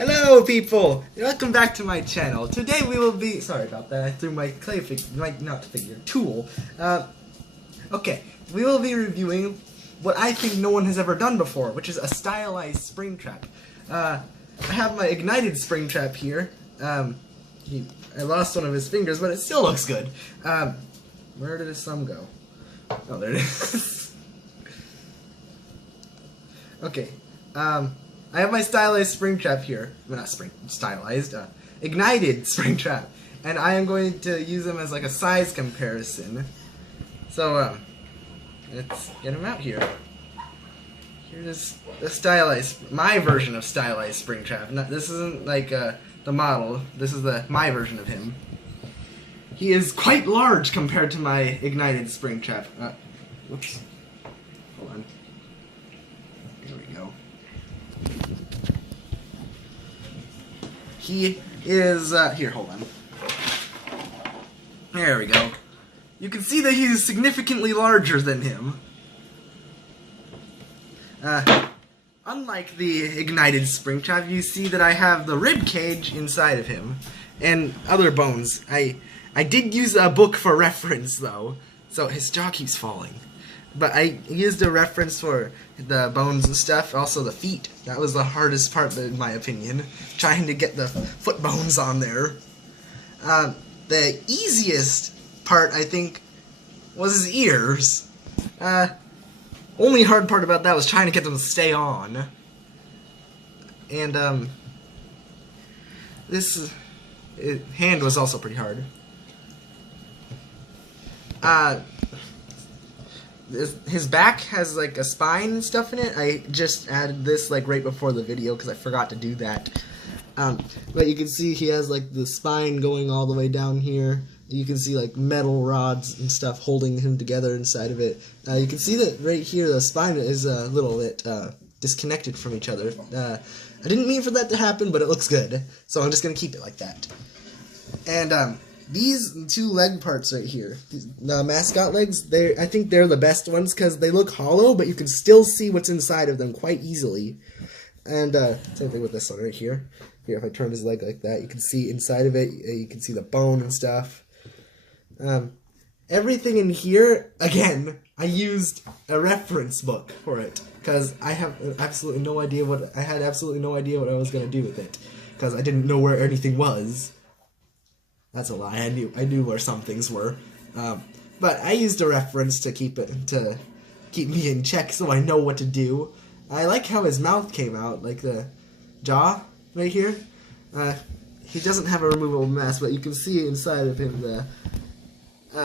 Hello people! Welcome back to my channel. Today we will be... Sorry about that, I threw my clay tool. Okay, we will be reviewing what I think no one has ever done before, which is a stylized spring trap. I have my ignited spring trap here. I lost one of his fingers, but it still looks good. Where did his thumb go? Oh, there it is. Okay, I have my stylized spring trap here. Well, not stylized, ignited spring trap. And I am going to use them as like a size comparison. So, let's get him out here. Here's the my version of stylized spring trap. This isn't like the model. This is my version of him. He is quite large compared to my ignited spring trap. Whoops. Hold on. Here we go. He is, here, hold on. There we go. You can see that he is significantly larger than him. Unlike the ignited spring trap, you see that I have the rib cage inside of him, and other bones. I did use a book for reference, though, so his jaw keeps falling. But I used a reference for the bones and stuff, also the feet. That was the hardest part, in my opinion, trying to get the foot bones on there. The easiest part, I think, was his ears. Only hard part about that was trying to get them to stay on. And, hand was also pretty hard. His back has like a spine and stuff in it. I just added this like right before the video because I forgot to do that. But you can see he has like the spine going all the way down here. You can see like metal rods and stuff holding him together inside of it. You can see that right here the spine is a little bit disconnected from each other. I didn't mean for that to happen, but it looks good. So I'm just going to keep it like that. And these two leg parts right here, the mascot legs, I think they're the best ones because they look hollow, but you can still see what's inside of them quite easily. And same thing with this one right here. Here, if I turn his leg like that, you can see inside of it. You can see the bone and stuff. Everything in here, again, I used a reference book for it because I have absolutely no idea what I was gonna do with it because I didn't know where anything was. That's a lie. I knew where some things were, but I used a reference to keep me in check, so I know what to do. I like how his mouth came out, like the jaw right here. He doesn't have a removable mask, but you can see inside of him the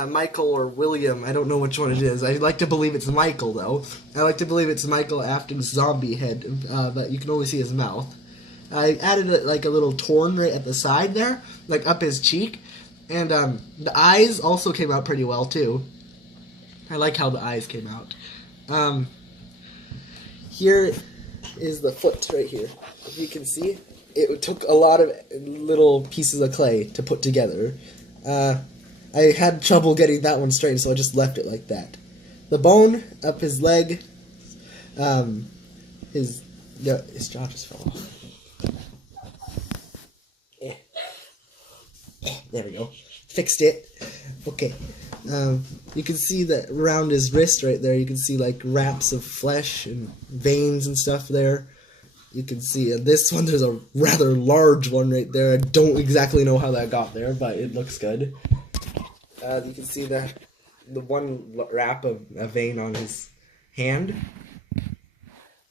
Michael or William. I don't know which one it is. I like to believe it's Michael, though. I like to believe it's Michael Afton's zombie head, but you can only see his mouth. I added like a little torn right at the side there, like up his cheek, and the eyes also came out pretty well too. I like how the eyes came out. Here is the foot right here. If you can see, it took a lot of little pieces of clay to put together. I had trouble getting that one straight, so I just left it like that. The bone up his leg, his jaw just fell off. There we go. Fixed it. Okay. You can see that around his wrist right there, you can see like wraps of flesh and veins and stuff there. You can see this one, there's a rather large one right there. I don't exactly know how that got there, but it looks good. You can see the one wrap of a vein on his hand.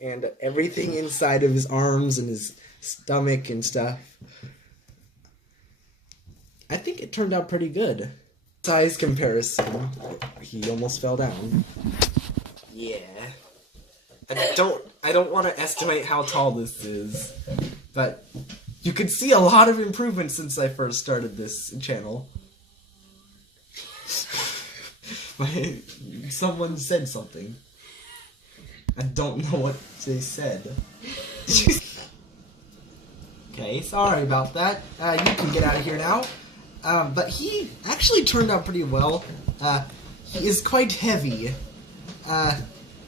And everything inside of his arms and his stomach and stuff. I think it turned out pretty good. Size comparison. He almost fell down. Yeah. I don't want to estimate how tall this is, but you could see a lot of improvement since I first started this channel. Someone said something. I don't know what they said. Okay, sorry about that. You can get out of here now. But he actually turned out pretty well. He is quite heavy.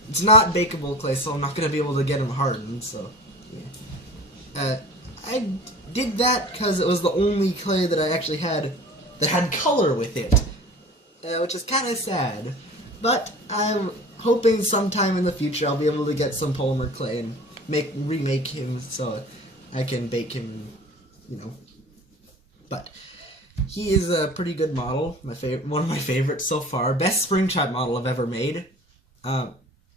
It's not bakeable clay, so I'm not going to be able to get him hardened, so... yeah. I did that because it was the only clay that I actually had that had color with it, which is kind of sad. But I'm hoping sometime in the future I'll be able to get some polymer clay and remake him so I can bake him, you know. But he is a pretty good model, one of my favorites so far. Best Springtrap model I've ever made.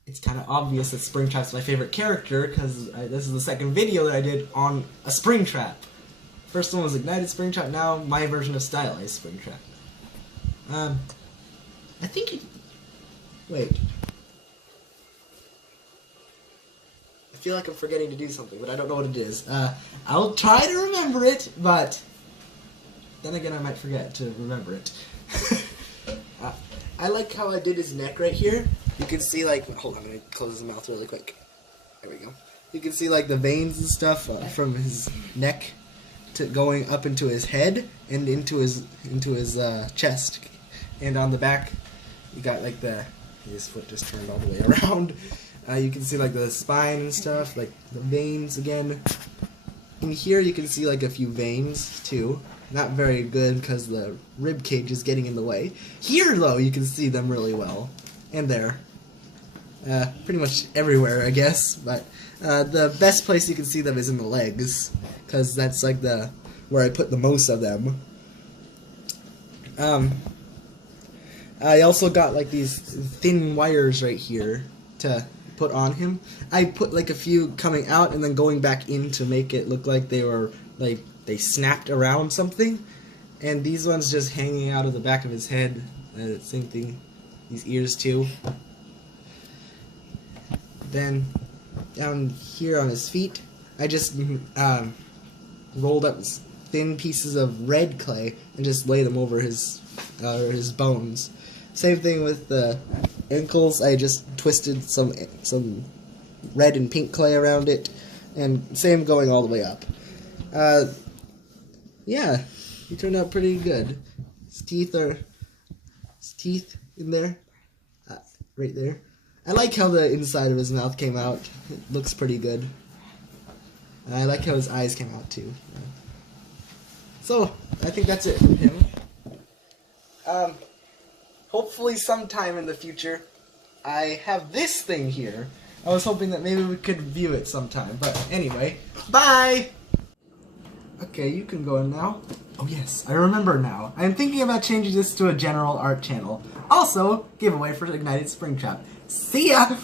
It's kind of obvious that Springtrap's my favorite character because this is the second video that I did on a Springtrap. First one was Ignited Springtrap, now my version of Stylized Springtrap. I think wait. I feel like I'm forgetting to do something, but I don't know what it is. I'll try to remember it, but then again I might forget to remember it. I like how I did his neck right here. You can see, like, hold on, let me close his mouth really quick. There we go. You can see, like, the veins and stuff from his neck to going up into his head and into his chest. And on the back, you got, like, his foot just turned all the way around. You can see, like, the spine and stuff, like, the veins again. In here, you can see, like, a few veins, too. Not very good because the rib cage is getting in the way. Here, though, you can see them really well. And there. Pretty much everywhere, I guess. But the best place you can see them is in the legs, because that's like where I put the most of them. I also got like these thin wires right here to put on him. I put like a few coming out and then going back in to make it look like they were like they snapped around something, and these ones just hanging out of the back of his head. Same thing, these ears too. Then down here on his feet, I just rolled up thin pieces of red clay and just laid them over his bones. Same thing with the ankles. I just twisted some red and pink clay around it, and same going all the way up. Yeah, he turned out pretty good. His teeth in there, right there. I like how the inside of his mouth came out. It looks pretty good. And I like how his eyes came out too. So I think that's it for him. Hopefully sometime in the future I have this thing here. I was hoping that maybe we could view it sometime. But anyway, bye! Okay, you can go in now. Oh yes, I remember now. I am thinking about changing this to a general art channel. Also, giveaway for Ignited Springtrap. See ya!